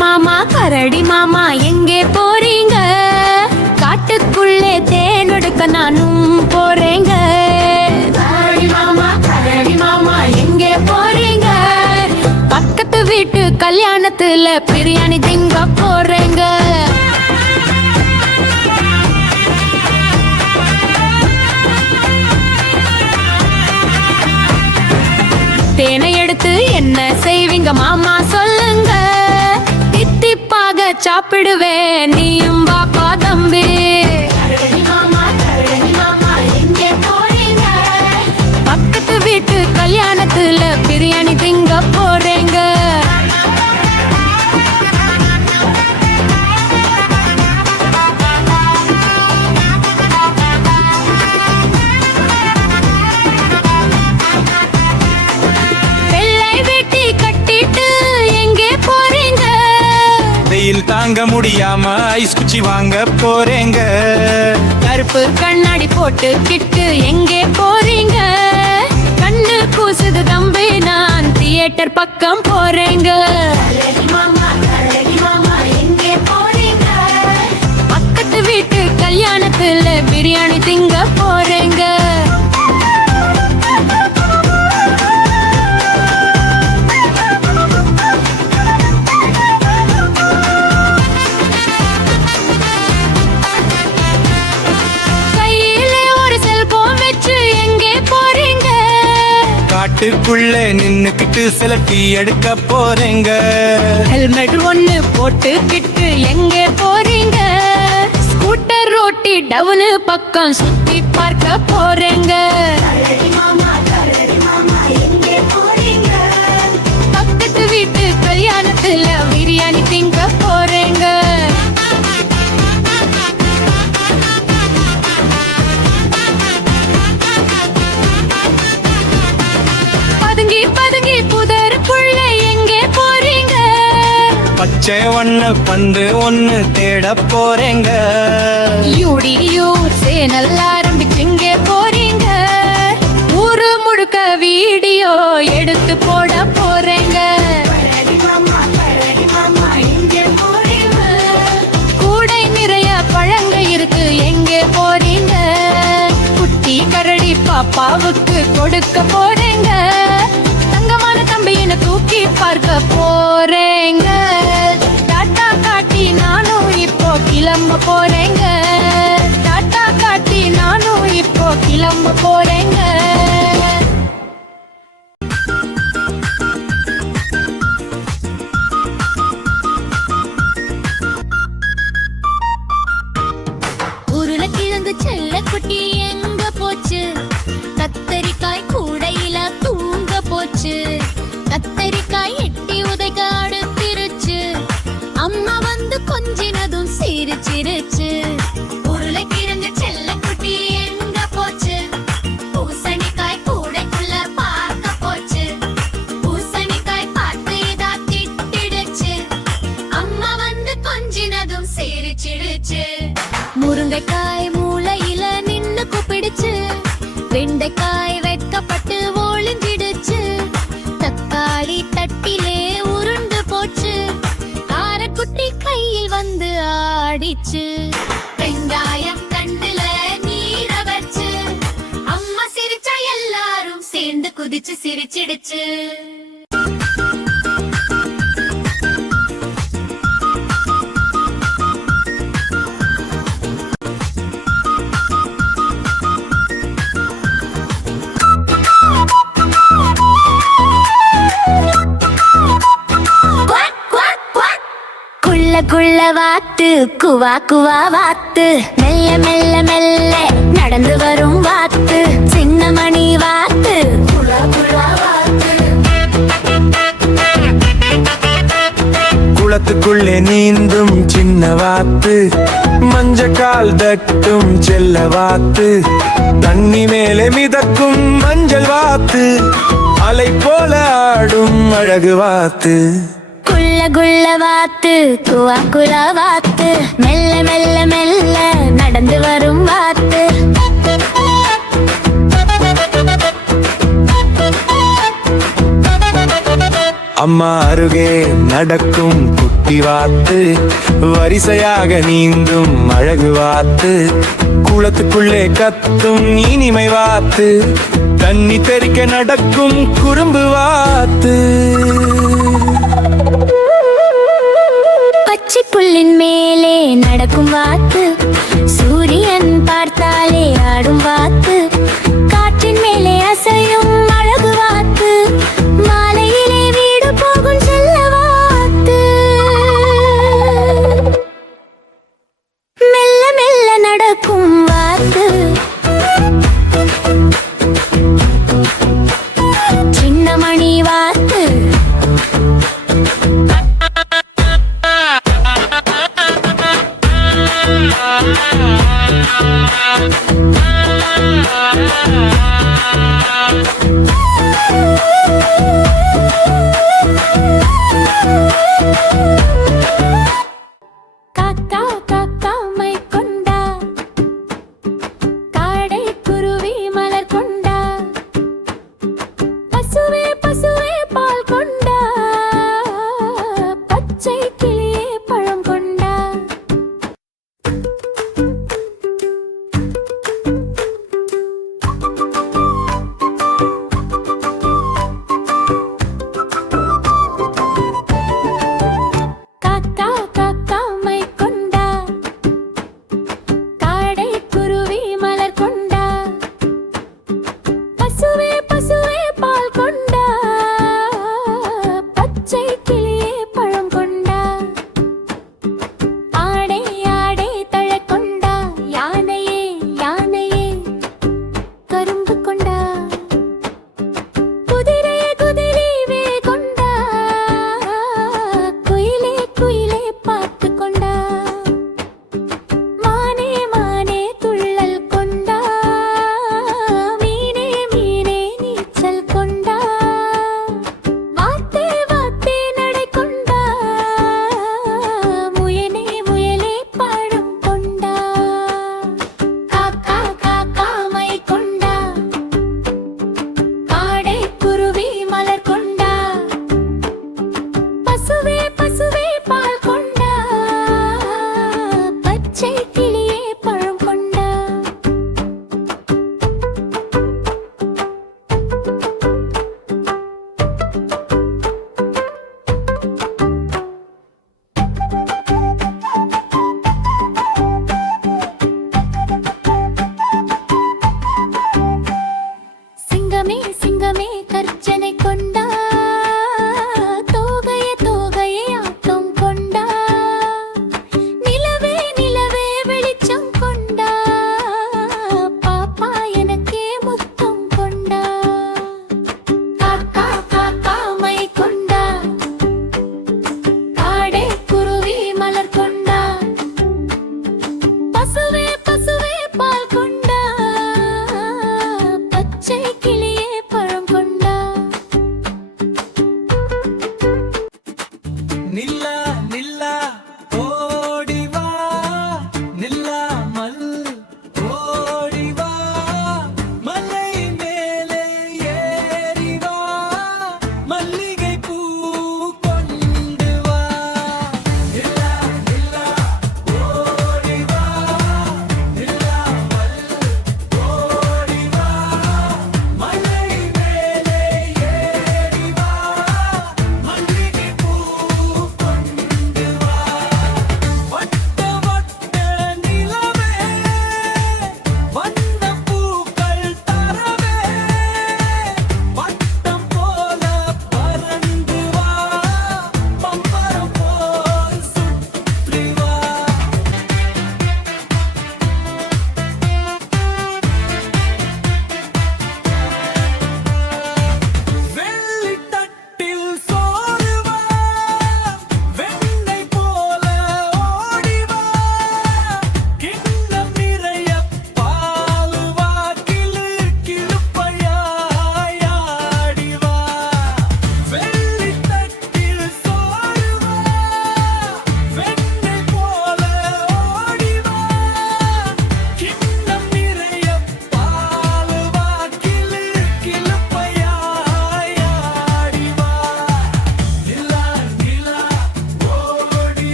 மாமா கரடி மாமா எங்கே போறீங்க? காட்டுக்குள்ளே தேன் எடுக்க நானும் போறேங்க. கரடி மாமா எங்கே போறீங்க? பக்கத்து வீட்டு கல்யாணத்துல பிரியாணி திங்க போறேங்க. தேனை எடுத்து என்ன செய்வீங்க மாமா சொல்லுங்க. தித்திப்பாக சாப்பிடுவேன் நீயும் பாப்பா தம்பி. பக்கத்து வீட்டு கல்யாணத்துல பிரியாணி திங்க போறேங்க. வெயில் தாங்க முடியாம ஐஸ் குச்சி வாங்க போறேங்க. கருப்பு கண்ணாடி போட்டு கிட்டு எங்கே போறீங்க? கண்ணு கூசுது தம்பி நான் தியேட்டர் பக்கம் போறேங்க. பக்கத்து வீட்டு கல்யாணத்துல பிரியாணி திங்க போறேங்க. காட்டுக்குள்ள நின்னுக்கிட்டு செல்ஃபி எடுக்க போறேங்க. ஹெல்மெட் ஒண்ணு போட்டுக்கிட்டு எங்கே போறீங்க? ஸ்கூட்டர் ரோட்டி டவுனு பக்கம் சுத்தி பார்க்க போறேங்க. பக்கத்து வீட்டு கல்யாணத்துல பிரியாணி திங்க போறேங்க. பதுங்கி புதருக்குள்ள எங்கே போறீங்க? பச்சை வண்ண பந்து ஒண்ணு தேட போறேங்க. யூடியூ சேனல் ஆரம்பிச்சு எங்கே போறீங்க? ஊரு முழுக்க வீடியோ எடுத்து போட போறேங்க. கூடை நிறைய பழங்க இருக்கு எங்கே போறீங்க? குட்டி கரடி பாப்பாவுக்கு கொடுக்க போறேங்க. தங்கமான தம்பியின தூக்கி பார்க்க போறேங்க. டாட்டா காட்டி நானும் இப்போ கிளம்ப போறேங்க. டாட்டா காட்டி நானும் இப்போ கிளம்ப போறேங்க. உருளைக்கிழங்கு செல்லக்குட்டி எங்க போச்சு? கத்தரிக்காய் கூடையில தூங்க போச்சு. கத்தரிக்காய் எட்டி உதைக்க அடுத்திருச்சு. அம்மா வந்து கொஞ்சினதும் சிரிச்சிருச்சு. உருளைக்கிழங்கு செல்லக்குட்டி எங்க போச்சு? பூசணிக்காய் கூடைக்குள்ள பார்க்க போச்சு. பூசணிக்காய் பார்த்து இதா திட்டிடுச்சு. அம்மா வந்து கொஞ்சினதும் சிரிச்சிடுச்சு. முருங்கைக்காய் மூளையில நின்னு கூப்பிடுச்சு. வெண்டைக்காய் வெட்கப்பட்டு ஒளிஞ்சிடுச்சு. தக்காளி தட்டிலே உருண்டு போச்சு. காரக்குட்டி கையில் வந்து ஆடிச்சு. வெங்காயம் கண்ணுல நீர வச்சு. அம்மா சிரிச்சா எல்லாரும் சேர்ந்து குதிச்சு சிரிச்சிடுச்சு. குள்ள வாத்து குவா குவா வாத்து. மெல்ல மெல்ல மெல்ல நடந்து வரும் வாத்து. சின்ன மணி வாத்து குளா குளா வாத்து. குளத்துக்குள்ளே நீந்தும் சின்ன வாத்து. மஞ்சக்கால் தட்டும் செல்ல வாத்து. தண்ணி மேலே மிதக்கும் மஞ்சள் வாத்து. அலை போல ஆடும் அழகு வாத்து. குள்ள வாத்து குவா குளா வாத்து. மெல்ல மெல்ல மெல்ல நடந்து வரும் வாத்து. அம்மா அருகே நடக்கும் குட்டி குட்டி வாத்து வரிசையாக நீந்தும் அழகு வாத்து குளத்துக்குள்ளே கத்தும் இனிமை வாத்து தண்ணி தெறிக்க நடக்கும் குறும்பு வாத்து பச்சை புல்லின் மேலே நடக்கும் வாத்து சூரியன் பார்த்தாலே ஆடும் வாத்து காற்றின் மேலே அசையும் அழகு வாத்து மாலையிலே வீடு போகும் செல்ல வாத்து மெல்ல மெல்ல நடக்கும் வாத்து சின்னமணி வாத்து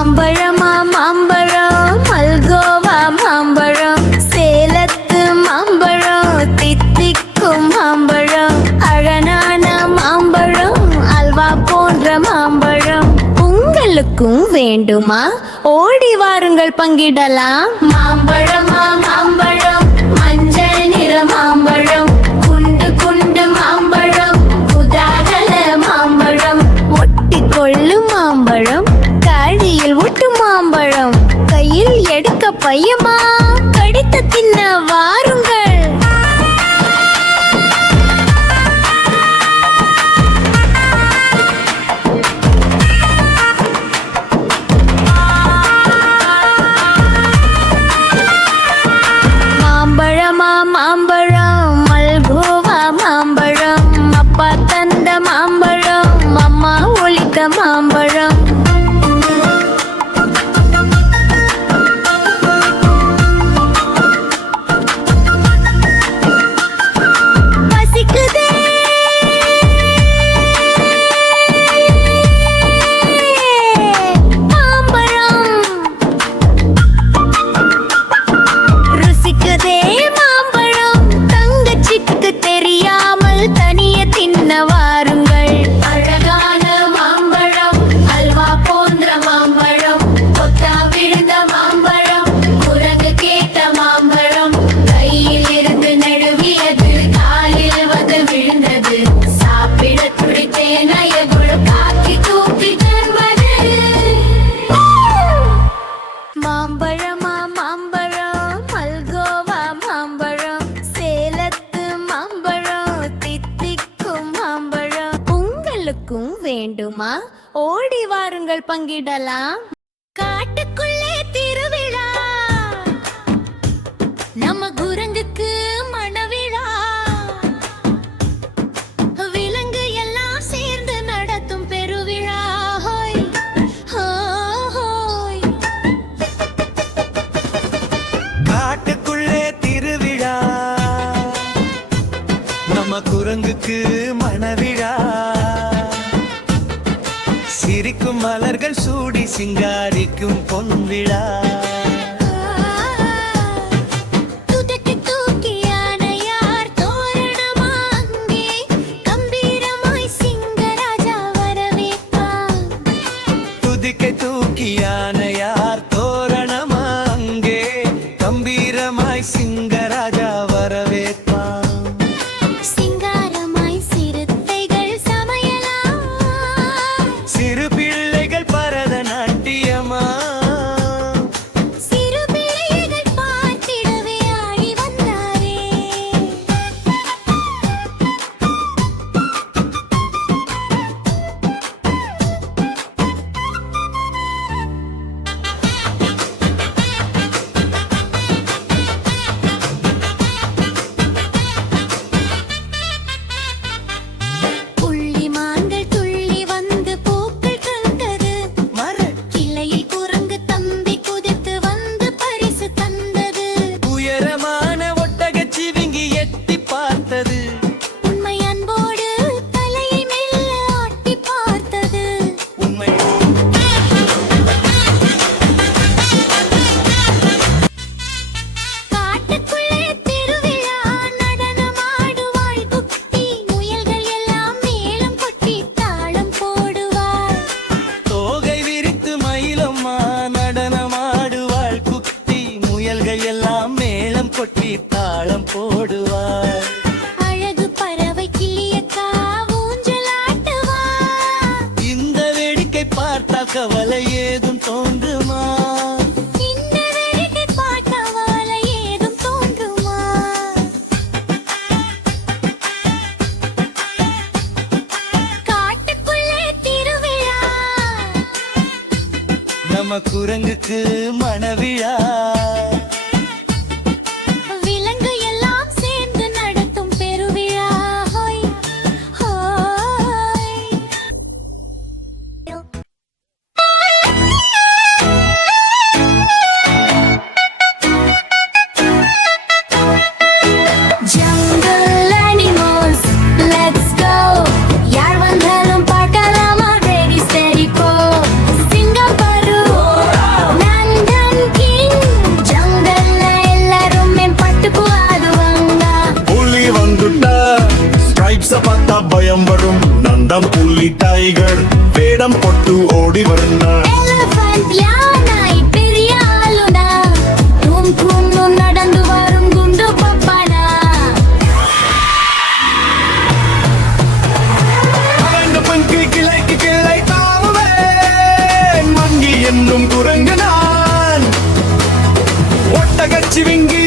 மாம்பழமா மாம்பழம் மல்கோவா மாம்பழம் சேலத்து மாம்பழம் தித்திக்கும் மாம்பழம் அழகான மாம்பழம் அல்வா போன்ற மாம்பழம் உங்களுக்கும் வேண்டுமா ஓடி வாருங்கள் பங்கிடலாம் மாம்பழமா மாம்பழம் மஞ்சள் நிற மாம்பழம் குண்டு குண்டு மாம்பழம் உதாரண மாம்பழம் ஒட்டி கொள்ளும் மாம்பழம் காழியில் ஒட்டு மாம்பழம் கையில் எடுக்க பையமா கடித்து தின்ன வாருங்கள் மாம்பழமா மாம்பழம் மல்கோவா மாம்பழம் அப்பா தந்த மாம்பழம் அம்மா ஒழித்த மாம்பழம் பசிக்குதே மாம்பழம் ருசிக்குதே மாம்பழம் தங்கச்சிக்கு தெரியாமல் தனிய தின்ன வாருங்கள் அழகான மாம்பழம் அல்வா போன்ற மாம்பழம் கொத்தா விழுந்த மாம்பழம் குரங்கு கேட்ட மாம்பழம் கையில் இருந்து நழுவியது காலில் வந்து விழுந்தது சாப்பிட துடித்தேன் அயகுழ காக்கி தூக்கி தருவது மாம்பழமா மாம்பழம் மல்கோவா மாம்பழம் சேலத்து மாம்பழம் தித்திக்கும் மாம்பழம் உங்களுக்கும் வேண்டுமா ஓடி வாருங்கள் பங்கிடலாம் காட்டுக்குள்ளே திருவிழா நம்ம குரங்குக்கு மணவிழா விலங்கு எல்லாம் சேர்ந்து நடத்தும் பெருவிழா ஹோய் ஹோய் காட்டுக்குள்ளே திருவிழா நம்ம குரங்குக்கு மணவிழா சிரிக்கும் மலர்கள் சூடி சிங்காரிக்கும் பொன்விழா துதக்கி தூக்கி யானையார் தோரணமா அங்கே கம்பீரமாய் சிங்கராஜா வரவேற்பான் துதிக்கை தூக்கி யானையார் தோரணமா அங்கே கம்பீரமாய் சிங்கராஜா வரவேற்பான் சிங்காரமாய் சிறுத்தைகள் சமையலாம் சிறு பிள்ளைகள் பரதநாட்டியமா சிறு பிள்ளைகள் பார்த்திடவே ஆடி வந்தாரே புள்ளிமான்கள் துள்ளி வந்து பூக்கள் தந்தது மர கிளையில் குரங்கு தம்பி குதித்து வந்து பரிசு தந்தது உயரமான ஒட்டகச் சிவிங்கி எட்டி பார்த்தது உண்மை அன்போடு தலையை மெல்ல ஆட்டி பார்த்தது உண்மை காட்டுக்குள்ளே திருவிழா நடனமாடுவாள் குட்டி முயல்கள் எல்லாம் மேளம் கொட்டி தாளம் போடுவாள் தோகை விரித்து மயிலம்மா நடனமாடுவாள் குட்டி முயல்கள் எல்லாம் மேளம் கொட்டி தாளம் போடுவாள் அழகு பறவை கிளியக்கா ஊஞ்சலாட்டுவா இந்த வேடிக்கை பார்த்தால் கவலை ஏதும் தோன்றுமா இந்த வேடிக்கை பார்க்கவால ஏதும் தோன்றுமா காட்டுக்குள்ளே திருவிழா நம்ம குரங்குக்கு மணவிழா விலங்கு எல்லாம் சேர்ந்து நடத்தும் பெருவிழா ஹோய் ஹோய் Jungle animals, let's go. யார் வந்தாலும் பார்க்கலாமா? Ready, steady, go. சிங்கம் பாரு டாக்ஸ பார்த்தா பயம் வரும் நந்தம் புள்ளி டைகர் வேடம் போட்டு ஓடி வருந்தா எலிஃபண்ட் யானை பெரிய ஆளுனா டும் டும்னு நடந்து வரும் குண்டு பப்பானா அவன் பங்கு கிளைக்கு கிளை தாவுவேன் மங்கி என்னும் குரங்கு நான் ஒட்டகச்சி விங்கி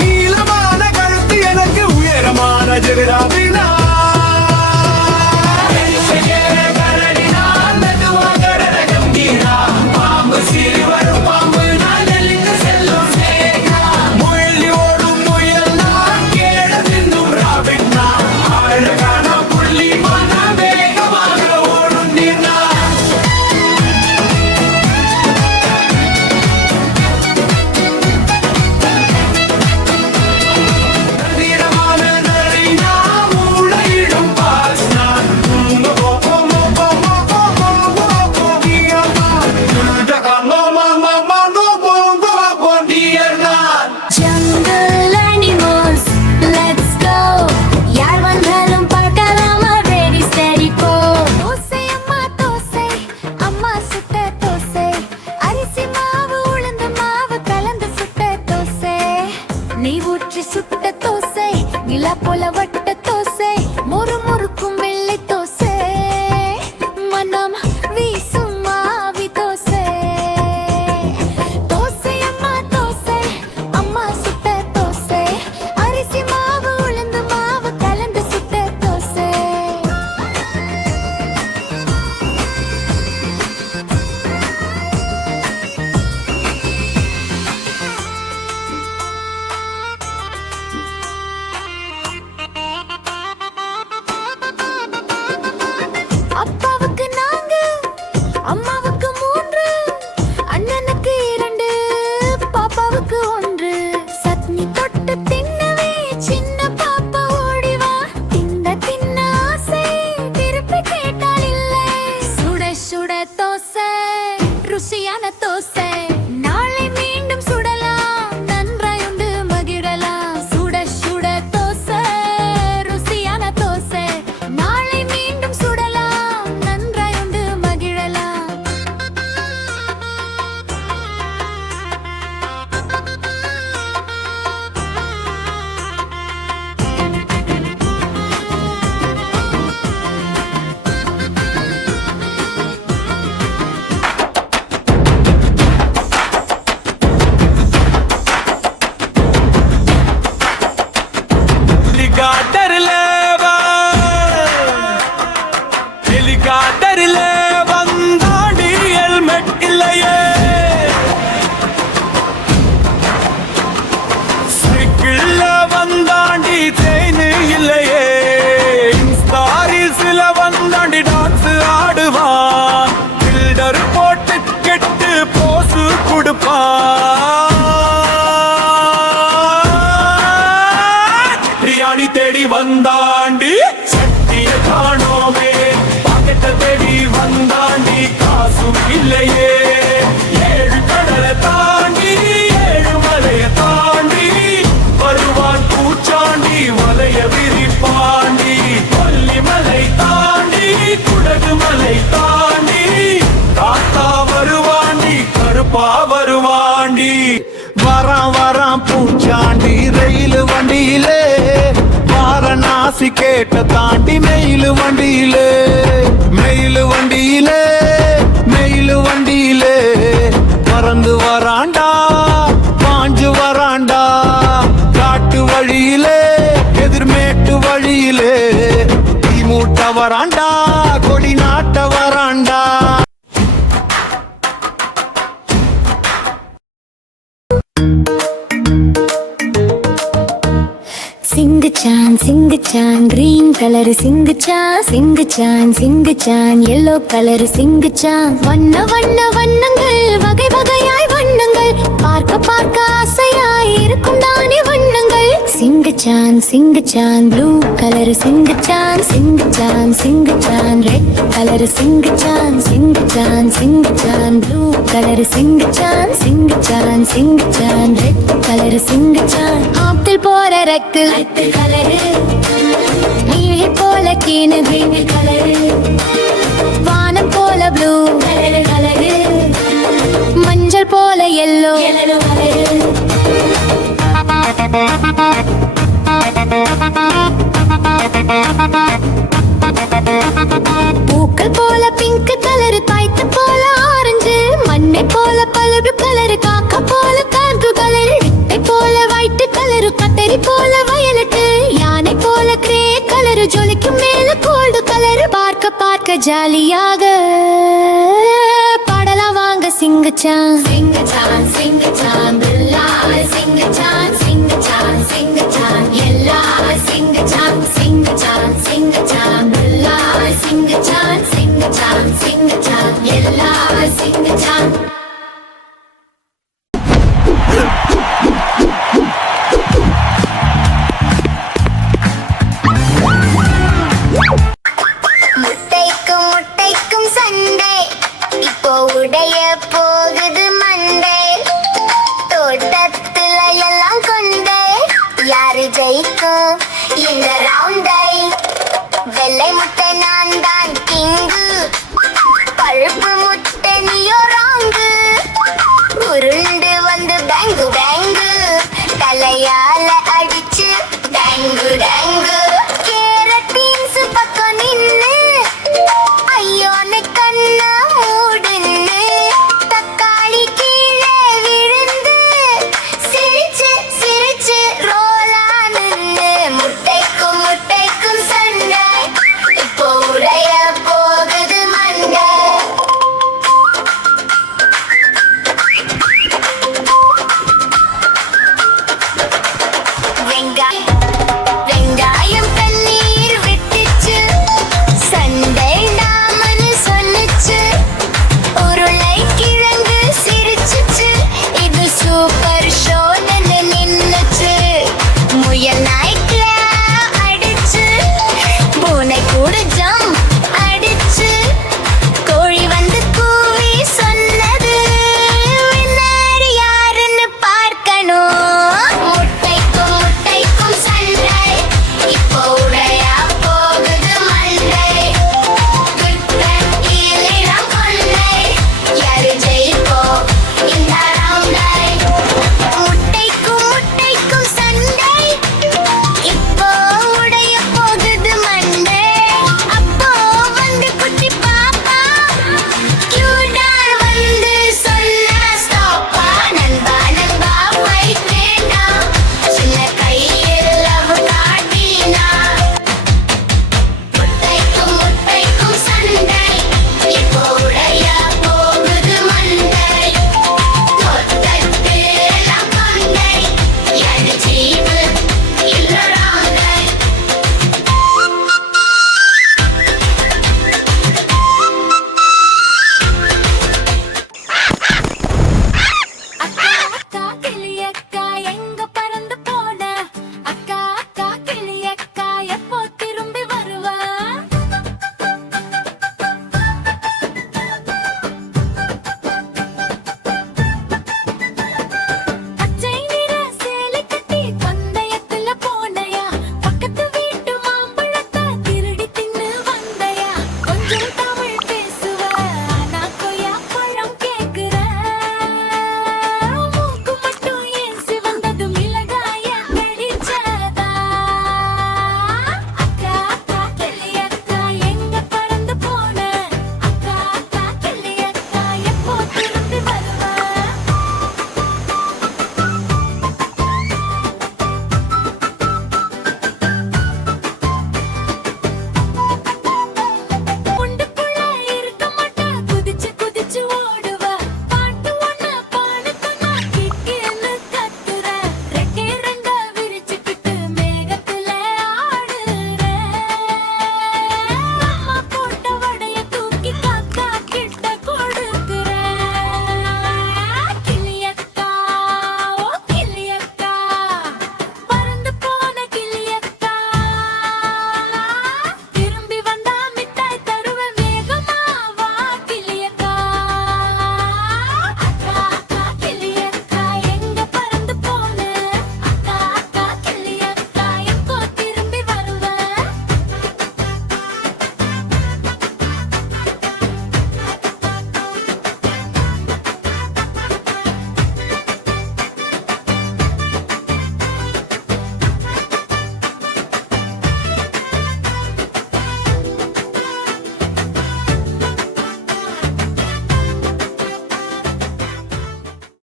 நீளமான கழுத்து எனக்கு உயரமான ஜெகராபினா jungle animals let's go யார் வந்தாலும் பார்க்கலாமா ready steady go தோசை அம்மா சுட்ட தோசை அரிசி மாவு உளுந்து மாவு கலந்து சுட்ட தோசை நெய் ஊற்றி சுட்ட தோசை நிலா போல வட்ட தோசை மொறு மொறுக்கும் வெள்ளை தோசை மனம் வீசும் மாவி தோசை தோசை அம்மா சுட்ட தோசை அரிசி மாவு உளுந்து மாவு கலந்து சுட்ட தோசை அப்பாவுக்கு 4 அம்மாவுக்கு 3 அண்ணனுக்கு 2 பாப்பாவுக்கு 1 சட்னி தொட்டு தின்னவே சின்ன பாப்பா ஓடிவா தின்ன ஆசை திருப்பி கேட்டால் இல்லை சுட சுட தோசை ருசியான தோசை நாளை மீண்டும் சுடலாம் நன்றாய் உண்டு மகிழலாம் சுட சுட தோசை ருசியான தோசை நாளை மீண்டும் சுடலாம் நன்றாய் உண்டு மகிழலாம் ஹெலிகாப்டர்ல வந்தாண்டி ஹெல்மெட் இல்லையே சைக்கிள்ல வந்தாண்டி செயின் இல்லையே இன்ஸ்டாரிஸ்ல வந்தாண்டி டான்ஸ் ஆடுவான் பில்டர் போட்டு கெட்டு போசு கொடுப்பான் பிரியாணி தேடி வந்தாண்டி சட்டிய காணோமே பாக்கெட்ட தேடி வந்தாண்டி காசும் இல்லையே 7 கடலை தாண்டி 7 மலைய தாண்டி வருவான் பூச்சாண்டி வலைய விரிப்பாண்டி கொல்லிமலை தாண்டி குடகு மலை தாண்டி தாத்தா வருவாண்டி கருப்பா வருவாண்டி வரான் பூச்சாண்டி ரயில் வண்டியிலே வாரணாசி கேட்ட தாண்டி மெயில் வண்டியிலே பறந்து வராண்டா பாஞ்சு வராண்டா காட்டு வழியிலே எதிர்மேட்டு வழியிலே தீ மூட்ட வராண்டா கொடி நாட்ட வராண்டா சிங்குச்சான் கிரீன் கலர் சிங்குச்சான் yellow கலர் சிங்குச்சான் வண்ணங்கள் வகை வகையாய் வண்ணங்கள் பார்க்க ஆசையாய் இருக்கும் தானே வண்ணங்கள் சிங்குச்சான் ப்ளூ கலர் சிங்குச்சான் ரெட் கலர் சிங்குச்சான் ப்ளூ கலர் சிங்குச்சான் ரெட் கலர் சிங்குச்சான் ஆப்பிள் போற ரெக்கு கலரு மயில் போல கீனு கிரீன் கலரு, வானம் போல ப்ளூ கலரு கலரு, மஞ்சள் போல எல்லோ எல்லோ கலரு. பூக்கள் போல பிங்க் கலரு, தாய்த்து போல ஆரஞ்சு, மண்ணை போல பழுப்பு கலரு, காக்கா போல கார்கு கலரு, இட்டை போல ஒயிட் கலரு, கத்தரி போல வயலட்டு, யானை போல கிரே கலரு, ஜொலிக்கும் மேல கோல்டு கலரு. பார்க்க பார்க்க ஜாலியாக பாடலாம் வாங்க சிங்கச்சான் சிங்கச்சான் சிங்கச்சான் பில்லா சிங்கச்சான் சிங்கச்சான் சிங்கச்சான் எல்லா சிங்கச்சான் சிங்கச்சான் சிங்கச்சான் பில்லா சிங்கச்சான் சிங்கச்சான் சிங்கச்சான் எல்லா சிங்கச்சான். முட்டைக்கும் முட்டைக்கும் சண்டை, இப்போ உடைய போகுது மண்டை, தோட்டத்துல எல்லாம் கொண்டை, யாரு ஜெயிக்கும் இந்த ரவுண்டை? வெள்ளை முட்டை நான் தான் கிங்கு, பழுப்பு முட்டை நீயோ ராங்கு, உருண்டு வந்து பேங்கு பேங்கு, தலையால அடிச்சு டேங்கு டேங்கு. கேரட் பீன்ஸ் பக்கம் நின்னு ஐயோன்னு கண்ணா மூடுன்னு, தக்காளி கீழே விழுந்து சிரிச்சு சிரிச்சு ரோலா நின்னு. முட்டைக்கும் முட்டைக்கும் சண்டை, இப்போ உடைய போகுது மண்டை. வெங்காயம்